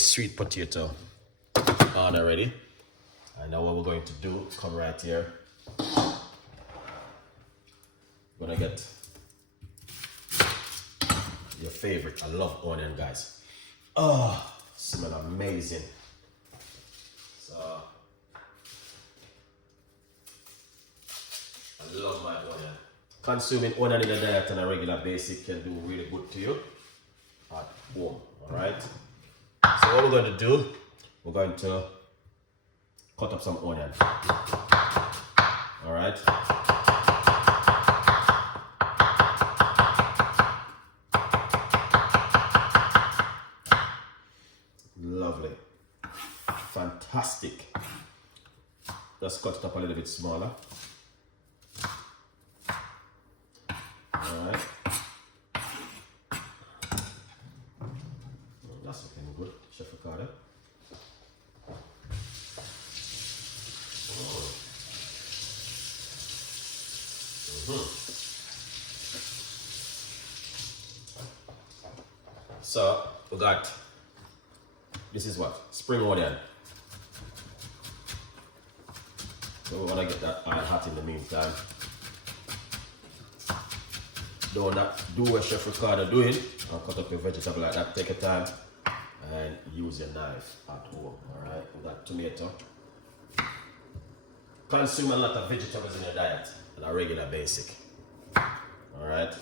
sweet potato on already. And now what we're going to do, come right here. We're gonna get your favorite. I love onion, guys. Oh, smell amazing. So I love my onion. Consuming onion in a diet on a regular basis can do really good to you at home. All right. So what we're going to do, we're going to cut up some onion. All right. Lovely. Fantastic. Just cut it up a little bit smaller. All right. That's looking good, Chef Ricardo. So we got, this is what? Spring onion. So we want to get that oil hot in the meantime. Do not do what Chef Ricardo doing and cut up your vegetable like that. Take your time and use your knife at home. Alright, we got tomato. Consume a lot of vegetables in your diet on a regular basis. Alright.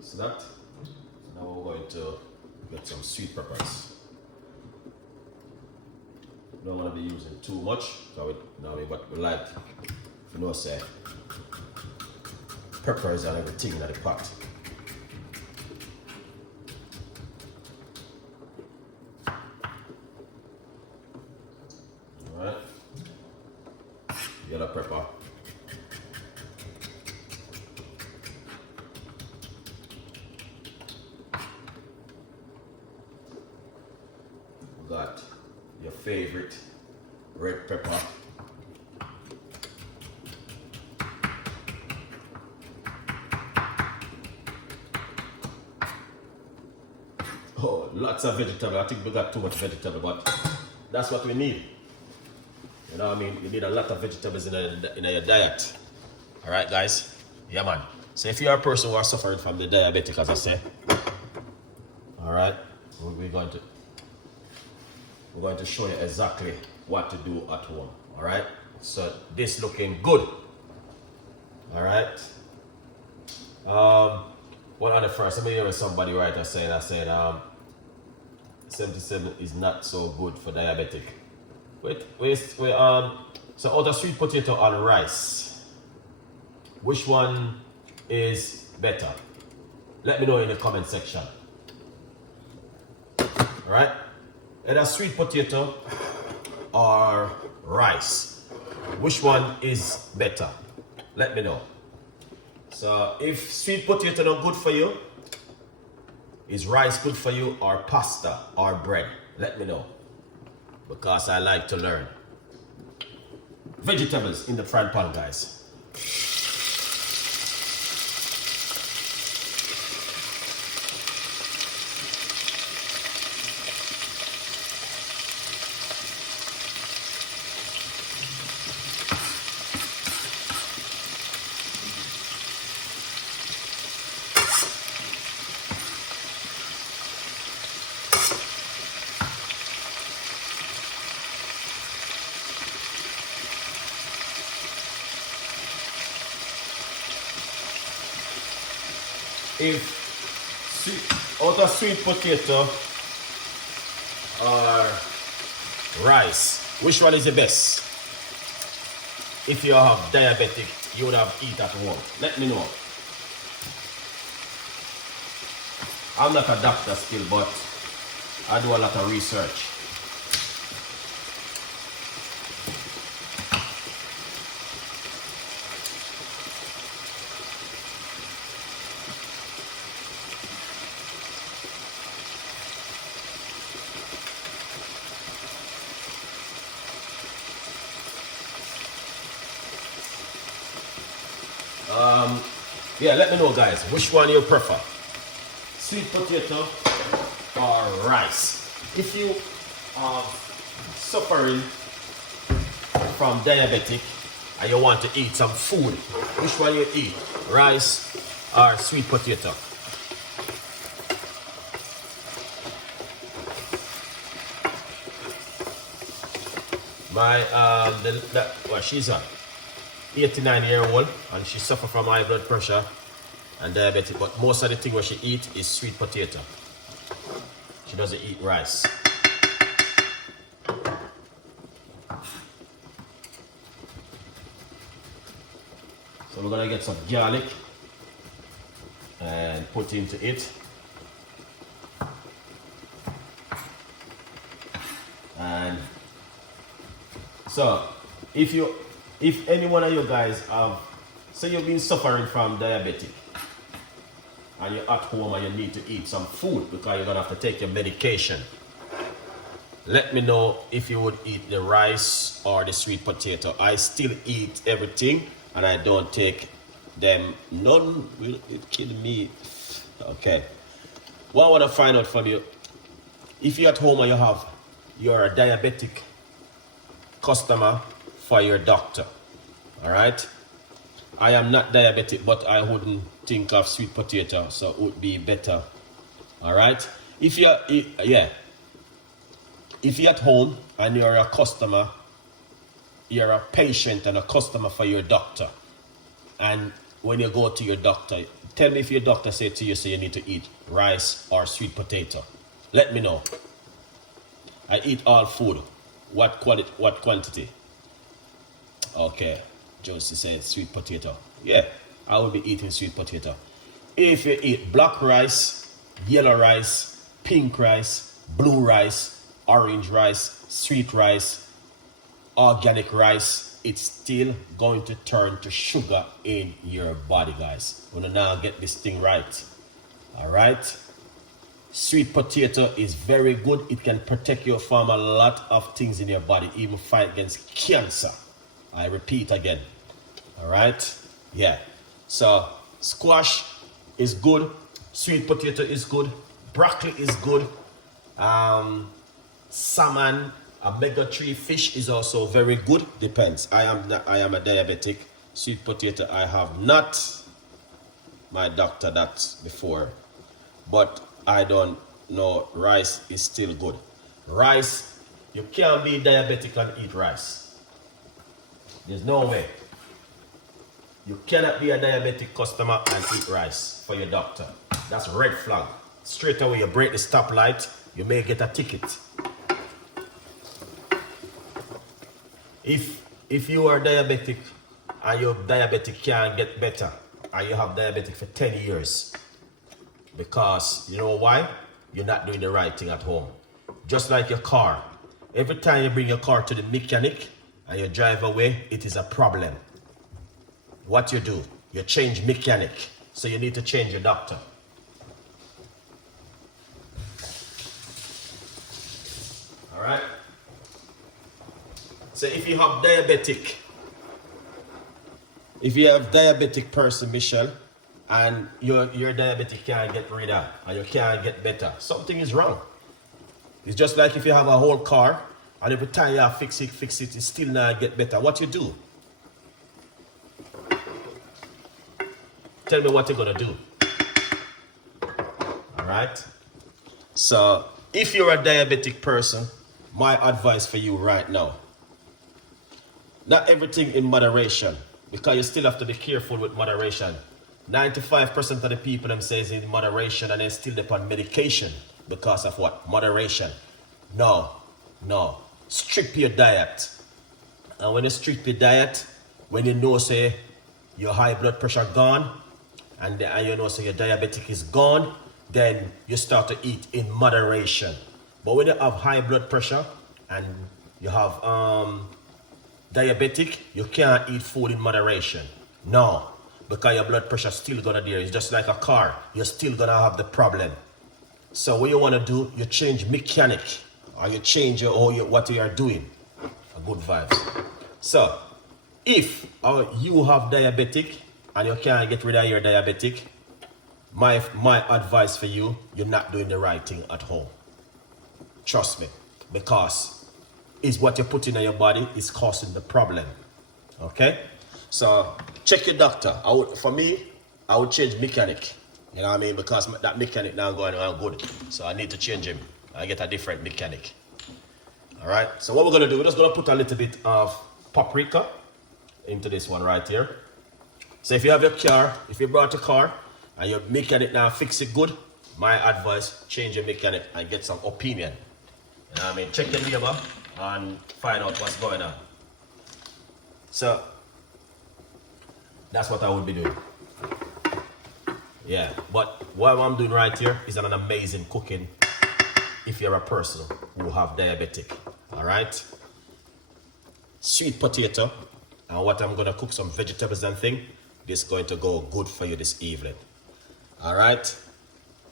So that, now we're going to get some sweet peppers. Don't want to be using too much, so but we like, you know, say peppers and everything in the pot. Alright, yellow pepper. Got your favorite red pepper. Oh, lots of vegetable. I think we got too much vegetable, but that's what we need. You know what I mean? You need a lot of vegetables in your diet. All right, guys? Yeah, man. So if you're a person who is suffering from the diabetic, as I say, all right, we're going to show you exactly what to do at home. All right, so this looking good. All right. One on the first, let me hear with somebody right I said 77 is not so good for diabetic. So out of sweet potato and rice, which one is better? Let me know in the comment section. All right. Either sweet potato or rice. Which one is better? Let me know. So if sweet potato not good for you, is rice good for you, or pasta or bread? Let me know. Because I like to learn. Vegetables in the frying pan, guys. If out of sweet potato or rice, which one is the best? If you have diabetic, you would have eat at home. Let me know. I'm not a doctor still, but I do a lot of research. Yeah, let me know, guys, which one you prefer, sweet potato or rice. If you are suffering from diabetic and you want to eat some food, which one you eat, rice or sweet potato? My well, she's a 89-year-old and she suffers from high blood pressure and diabetic, but most of the thing what she eat is sweet potato. She doesn't eat rice. So we're gonna get some garlic and put into it. And so if any one of you guys have, say you've been suffering from diabetic and you're at home and you need to eat some food because you're gonna have to take your medication, let me know if you would eat the rice or the sweet potato. I still eat everything and I don't take them. None will kill me. Okay. What I want to find out from you, if you're at home and you're a diabetic customer for your doctor, all right? I am not diabetic, but I wouldn't think of sweet potato, so it would be better, all right? If you're at home and you're a customer, you're a patient and a customer for your doctor, and when you go to your doctor, tell me if your doctor said to you, say you need to eat rice or sweet potato. Let me know. I eat all food. What quality, what quantity? Okay, Josie said sweet potato. Yeah, I will be eating sweet potato. If you eat black rice, yellow rice, pink rice, blue rice, orange rice, sweet rice, organic rice, it's still going to turn to sugar in your body, guys. We're gonna now get this thing right. All right. Sweet potato is very good. It can protect you from a lot of things in your body, even fight against cancer. I repeat again. All right. Yeah. So squash is good. Sweet potato is good. Broccoli is good. Salmon, omega-3 fish is also very good. Depends. I am a diabetic. Sweet potato I have not. My doctor that before, but I don't know. Rice is still good. Rice, you can't be diabetic and eat rice. There's no way. You cannot be a diabetic customer and eat rice for your doctor. That's a red flag. Straight away you break the stoplight, you may get a ticket. If you are diabetic and your diabetic can't get better and you have diabetic for 10 years, because you know why? You're not doing the right thing at home. Just like your car. Every time you bring your car to the mechanic and you drive away, it is a problem. What you do? You change mechanic. So you need to change your doctor. All right? So if you have diabetic, if you have diabetic person, Michelle, and your diabetic can't get rid of, and you can't get better, something is wrong. It's just like if you have a whole car, and every time you fix it, it still not get better. What you do? Tell me what you're gonna do. All right? So if you're a diabetic person, my advice for you right now, not everything in moderation, because you still have to be careful with moderation. 95% of the people them says in moderation and they still depend on medication because of what? Moderation. No. Strip your diet. And when you strip your diet, when you know say your high blood pressure gone and you know say your diabetic is gone, then you start to eat in moderation. But when you have high blood pressure and you have diabetic, you can't eat food in moderation. No. Because your blood pressure still gonna there. It's just like a car. You're still gonna have the problem. So what you wanna do, you change mechanic, or you change what you are doing. A good vibes. So if you have diabetic and you can't get rid of your diabetic, my advice for you, you're not doing the right thing at home. Trust me, because it's what you put in your body is causing the problem. Okay? So check your doctor. For me, I would change mechanic. You know what I mean? Because that mechanic now going around good. So I need to change him. I get a different mechanic. Alright? So what we're gonna do, we're just gonna put a little bit of paprika into this one right here. So if you have your car, if you brought a car and your mechanic now fix it good, my advice, change your mechanic and get some opinion. You know what I mean? Check your neighbor and find out what's going on. So that's what I would be doing. Yeah, but what I'm doing right here is an amazing cooking if you're a person who have diabetic. All right, sweet potato, and what I'm gonna cook some vegetables and thing. This is going to go good for you this evening. All right,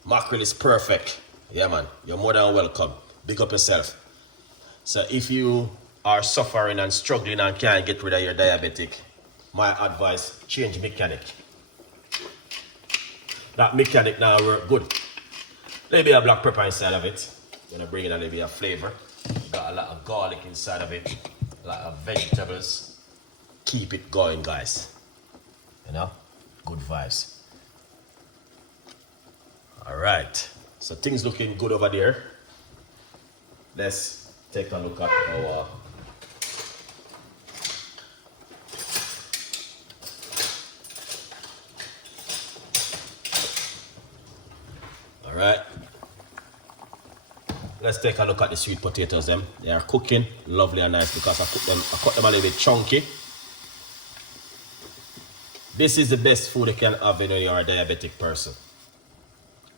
mackerel is perfect. Yeah, man, you're more than welcome. Big up yourself. So if you are suffering and struggling and can't get rid of your diabetic, my advice, change mechanic. That mechanic now work good. Little bit of black pepper inside of it. Gonna bring in a little bit of flavor. Got a lot of garlic inside of it. A lot of vegetables. Keep it going, guys. You know, good vibes. All right. So things looking good over there. Let's take a look at our Alright. Let's take a look at the sweet potatoes them. They are cooking lovely and nice because I cut them a little bit chunky. This is the best food you can have when you're a diabetic person.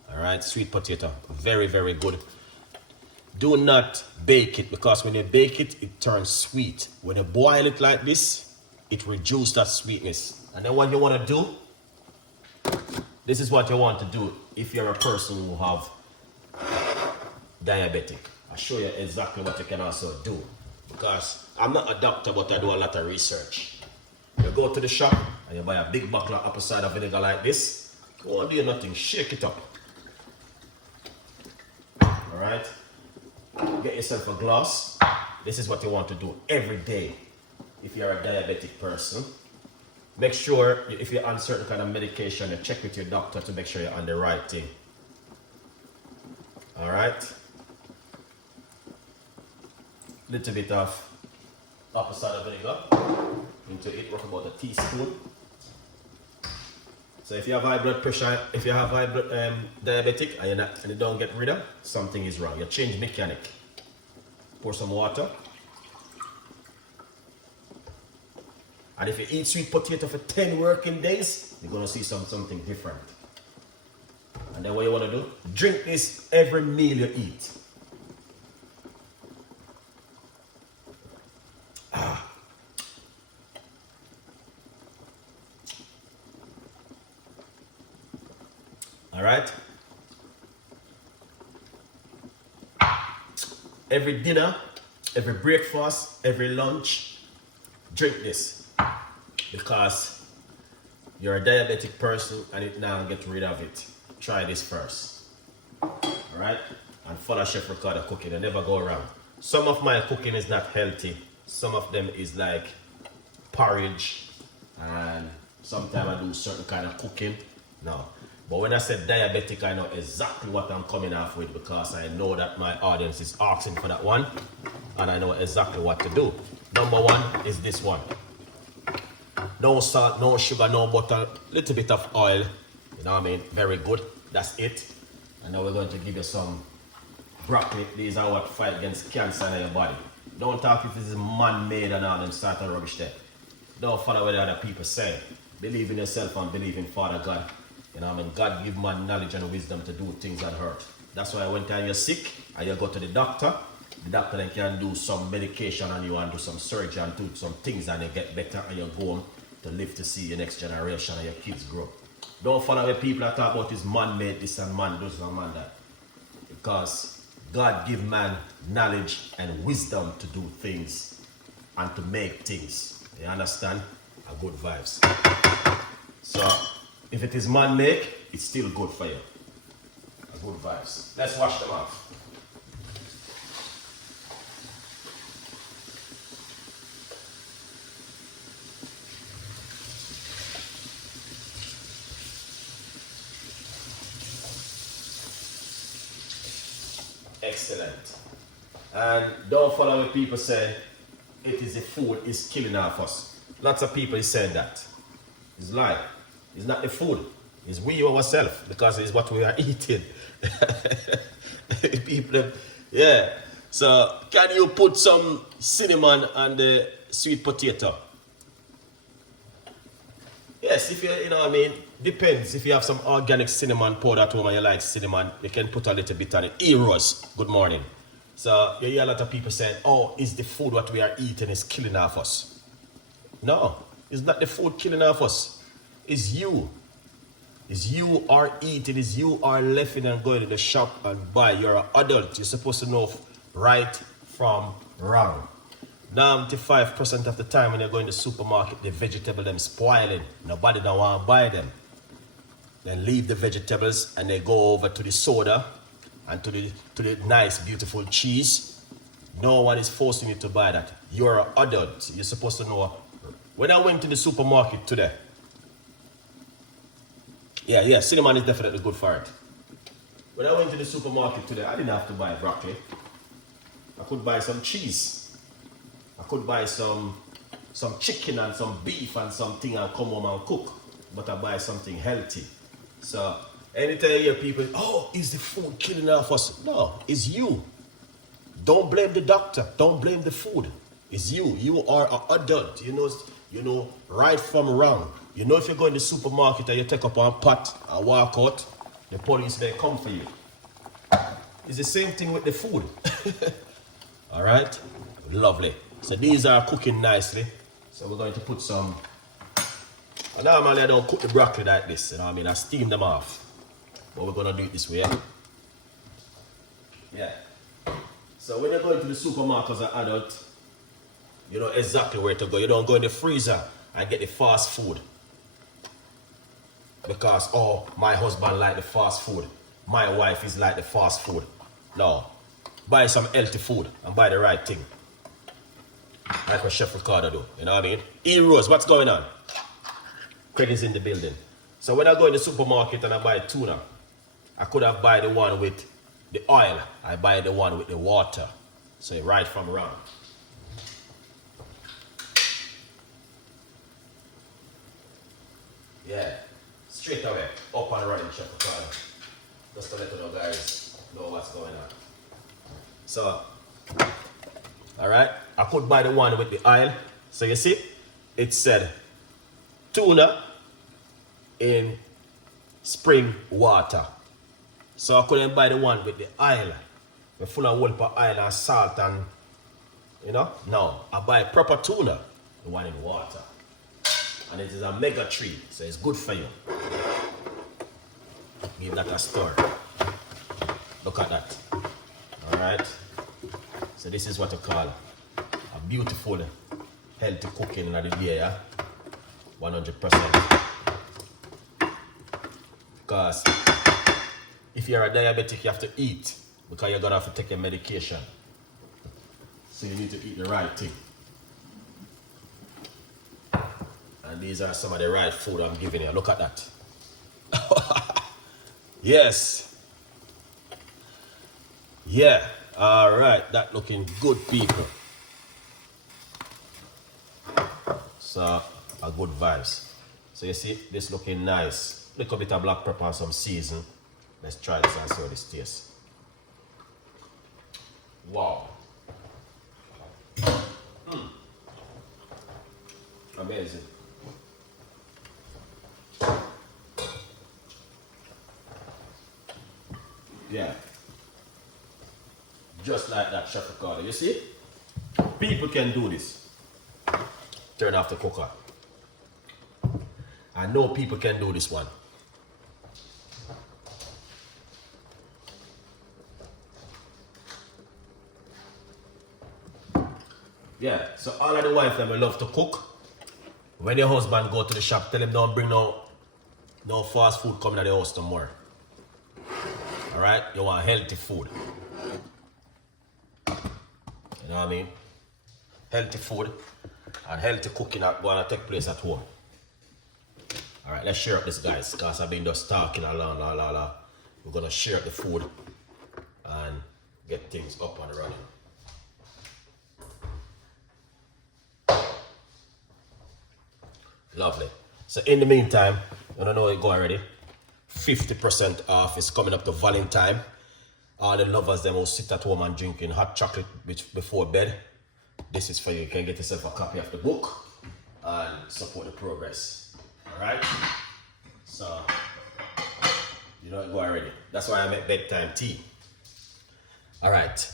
Alright, sweet potato. Very, very good. Do not bake it because when you bake it, it turns sweet. When you boil it like this, it reduces that sweetness. And then what you want to do, this is what you want to do if you're a person who have diabetic. I'll show you exactly what you can also do. Because I'm not a doctor, but I do a lot of research. You go to the shop and you buy a big bottle of apple cider vinegar like this. You won't do nothing, shake it up. Alright? Get yourself a glass. This is what you want to do every day if you're a diabetic person. Make sure if you're on certain kind of medication, you check with your doctor to make sure you're on the right thing. Alright? Little bit of apple cider vinegar into it, work about a teaspoon. So if you have high blood pressure, if you have high blood diabetic and you don't get rid of, something is wrong. You change mechanic. Pour some water. And if you eat sweet potato for 10 working days, you're gonna see something different. And then what you wanna do, drink this every meal you eat. All right. Every dinner, every breakfast, every lunch, drink this because you're a diabetic person and it now get rid of it. Try this first. All right. And follow Chef Ricardo Cooking and never go around. Some of my cooking is not healthy. Some of them is like porridge, and sometimes I do certain kind of cooking. No. But when I said diabetic, I know exactly what I'm coming off with because I know that my audience is asking for that one and I know exactly what to do. Number one is this one. No salt, no sugar, no butter, little bit of oil. You know what I mean? Very good. That's it. And now we're going to give you some broccoli. These are what fight against cancer in your body. Don't talk if this is man-made and all and start a rubbish there. Don't follow what the other people say. Believe in yourself and believe in Father God. You know what I mean? God give man knowledge and wisdom to do things that hurt. That's why when time you're sick and you go to the doctor then can do some medication on you and do some surgery and do some things and you get better and you go home to live to see your next generation and your kids grow. Don't follow the people that talk about this man made this and man this and man that. Because God give man knowledge and wisdom to do things and to make things. You understand? A good vibes. So if it is man-made, it's still good for you. Good vibes. Let's wash them off. Excellent. And don't follow what people say, it is the food is killing off us. Lots of people is saying that. It's lie. It's not the food. It's we ourselves, because it's what we are eating. People, yeah. So can you put some cinnamon on the sweet potato? Yes, if you know what I mean, depends. If you have some organic cinnamon powder at home and you like cinnamon, you can put a little bit on it. Eros, good morning. So you hear a lot of people saying, oh, is the food what we are eating is killing off us? No, it's not the food killing off us. It's you. It's you are eating, it's you are left in and going to the shop and buy. You're an adult. You're supposed to know right from wrong. 95% of the time when you go in the supermarket, the vegetable them spoiling. Nobody don't want to buy them. Then leave the vegetables and they go over to the soda and to the nice, beautiful cheese. No one is forcing you to buy that. You're an adult. You're supposed to know. When I went to the supermarket today, yeah, cinnamon is definitely good for it. When I went to the supermarket today, I didn't have to buy broccoli. I could buy some cheese. I could buy some chicken and some beef and something and come home and cook. But I buy something healthy. So anytime you hear people, oh, is the food killing off us? No, it's you. Don't blame the doctor. Don't blame the food. It's you. You are an adult. You know right from wrong. You know, if you go in the supermarket and you take up one pot and walk out, the police may come for you. It's the same thing with the food. All right? Lovely. So these are cooking nicely. So we're going to put some. And normally I don't cook the broccoli like this. You know what I mean? I steam them off. But we're going to do it this way. Yeah. So when you're going to the supermarket as an adult, you know exactly where to go. You don't go in the freezer and get the fast food. Because, oh, my husband like the fast food. My wife is like the fast food. No. Buy some healthy food and buy the right thing. Like what Chef Ricardo do. You know what I mean? Rose, what's going on? Craig is in the building. So when I go in the supermarket and I buy tuna, I could have buy the one with the oil. I buy the one with the water. So right from wrong. Yeah. Straight away, up and running, Chef Ricardo. Just to let you know, guys, know what's going on. So, alright, I could buy the one with the oil. So you see, it said tuna in spring water. So I couldn't buy the one with the oil. We're full of whole oil and salt and, you know, no. I buy proper tuna, the one in water. And it is a mega tree, so it's good for you. Give that a stir. Look at that. Alright. So this is what you call a beautiful, healthy cooking in the day, yeah? 100%. Because if you're a diabetic, you have to eat because you're gonna have to take your medication. So you need to eat the right thing. And these are some of the right food I'm giving you. Look at that. Yes. Yeah. All right. That looking good, people. So, a good vibes. So you see, this looking nice. Little bit of black pepper and some season. Let's try this and see how this tastes. Wow. Amazing. Yeah. Just like that, Chef Ricardo. You see? People can do this. Turn off the cooker. I know people can do this one. Yeah, so all of the wife them will love to cook. When your husband go to the shop, tell him don't bring no No fast food coming at the house no more. Alright? You want healthy food. You know what I mean? Healthy food and healthy cooking are going to take place at home. Alright, let's share up this, guys, because I've been just talking along. We're going to share up the food and get things up and running. Lovely. So in the meantime, you don't know it go already. 50% off is coming up to Valentine. All the lovers them will sit at home and drinking hot chocolate before bed. This is for you. You can get yourself a copy of the book and support the progress. Alright? So you know it go already. That's why I make bedtime tea. Alright.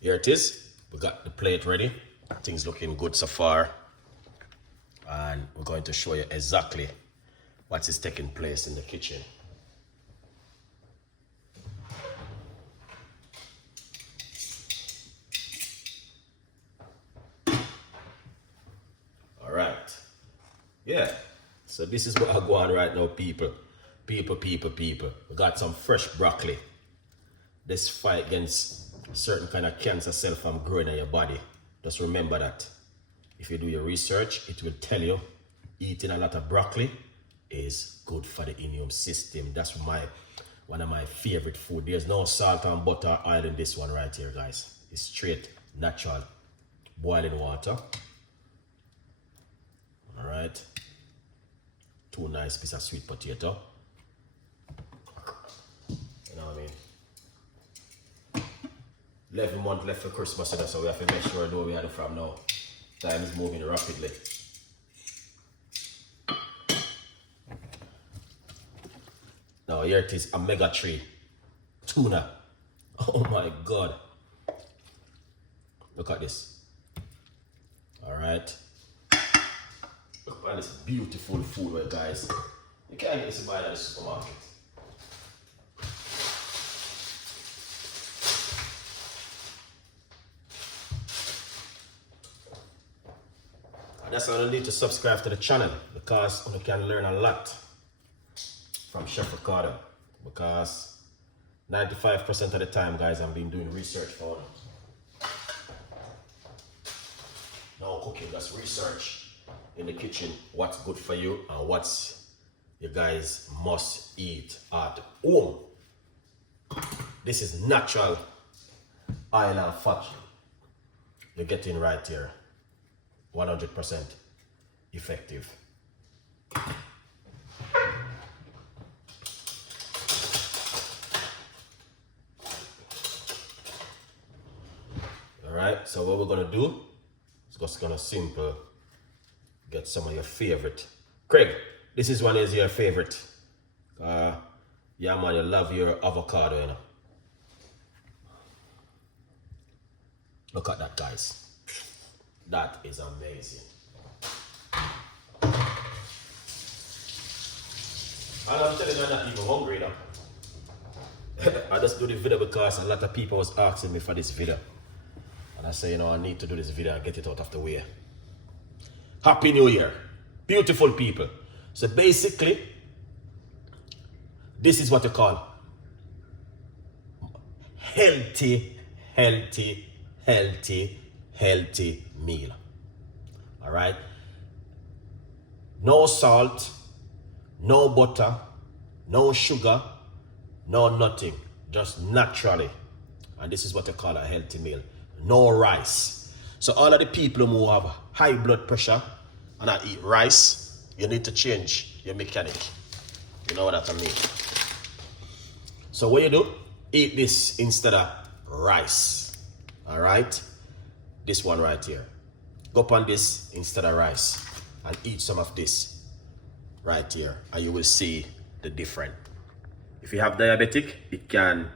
Here it is. We got the plate ready. Things looking good so far. And we're going to show you exactly what is taking place in the kitchen. All right. Yeah. So this is what I go on right now, people. People. We got some fresh broccoli. This fight against certain kind of cancer cell from growing in your body. Just remember that. If you do your research, it will tell you eating a lot of broccoli is good for the immune system. That's one of my favorite food. There's no salt and butter or oil in this one right here, guys. It's straight, natural, boiling water. All right. 2 nice pieces of sweet potato. You know what I mean? 11 months left for Christmas, so we have to make sure where we are from now. Time is moving rapidly. Now here it is, omega-3 tuna. Oh my God. Look at this. All right. Look at this beautiful food, guys. You can't get this buy at the supermarket. That's why you need to subscribe to the channel, because you can learn a lot from Chef Ricardo. Because 95% of the time, guys, I've been doing research for them. No cooking, just research in the kitchen. What's good for you and what's you guys must eat at home. This is natural oil and fat you're getting right here. 100% effective. Alright, so what we're gonna do is just gonna simple get some of your favorite. Craig, this is one of your favorite. Yeah man, you love your avocado, you know. Look at that, guys. That is amazing. And I'm telling you, I'm not even hungry now. I just do the video because a lot of people was asking me for this video. And I say, you know, I need to do this video and get it out of the way. Happy New Year. Beautiful people. So basically, this is what you call healthy meal. All right. No salt, no butter, no sugar, no nothing. Just naturally. And this is what you call a healthy meal. No rice. So all of the people who have high blood pressure and I eat rice, you need to change your mechanic. You know what I mean? So what you do, eat this instead of rice. All right. This one right here. Go upon this instead of rice and eat some of this right here and you will see the difference. If you have diabetic, it can